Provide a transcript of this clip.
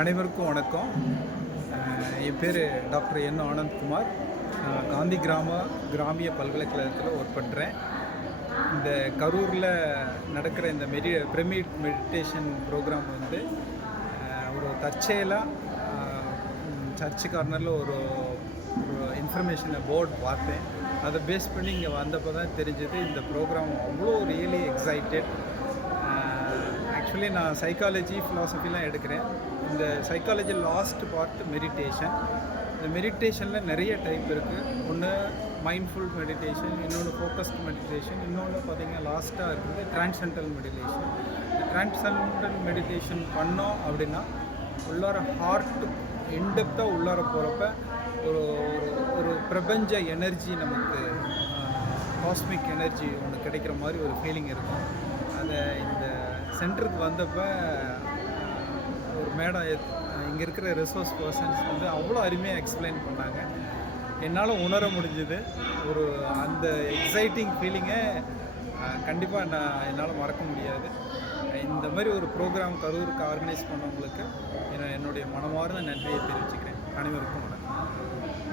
அனைவருக்கும் வணக்கம். என் பேர் டாக்டர் என் ஆனந்த்குமார். காந்தி கிராமிய பல்கலைக்கழகத்தில் ஒர்க் பண்ணுறேன். இந்த கரூரில் நடக்கிற இந்த பிரமிட் மெடிடேஷன் ப்ரோக்ராம் வந்து ஒரு தற்செயலாக சர்ச்சு கார்னரில் ஒரு இன்ஃபர்மேஷனை போர்டு பார்த்தேன். அதை பேஸ் பண்ணி இங்கே வந்தப்போ தான் தெரிஞ்சது இந்த ப்ரோக்ராம் அவ்வளோ ரியலி எக்ஸைட்டட். ஆக்சுவலி நான் சைக்காலஜி ஃபிலாசபிலாம் எடுக்கிறேன். இந்த சைக்காலஜி லாஸ்ட் பார்ட் மெடிடேஷன். இந்த மெடிடேஷனில் நிறைய டைப் இருக்குது. ஒன்று மைண்ட்ஃபுல் மெடிடேஷன், இன்னொன்று ஃபோக்கஸ்ட் மெடிடேஷன், இன்னொன்று பார்த்திங்கன்னா லாஸ்ட்டாக இருக்குது ட்ரான்சென்டல் மெடிடேஷன். இந்த ட்ரான்சென்டல் மெடிடேஷன் பண்ணோம் அப்படின்னா உள்ளார ஹார்ட் இன்டெப்த்தாக உள்ளார போகிறப்ப ஒரு ஒரு பிரபஞ்ச எனர்ஜி, நமக்கு காஸ்மிக் எனர்ஜி ஒன்று கிடைக்கிற மாதிரி ஒரு ஃபீலிங் இருக்கும். அதை இந்த சென்டருக்கு வந்தப்போ ஒரு மேடம் இங்கே இருக்கிற ரிசோர்ஸ் பர்சன்ஸ் வந்து அவ்வளோ அருமையாக எக்ஸ்பிளைன் பண்ணாங்க. என்னால் உணர முடிஞ்சுது. ஒரு அந்த எக்ஸைட்டிங் ஃபீலிங்கை கண்டிப்பாக என்னால் மறக்க முடியாது. இந்த மாதிரி ஒரு ப்ரோக்ராம் கரூருக்கு ஆர்கனைஸ் பண்ணவங்களுக்கு என்னுடைய மனமார்ந்த நன்றியை தெரிவிச்சுக்கிறேன். அனைவருக்கும் வணக்கம்.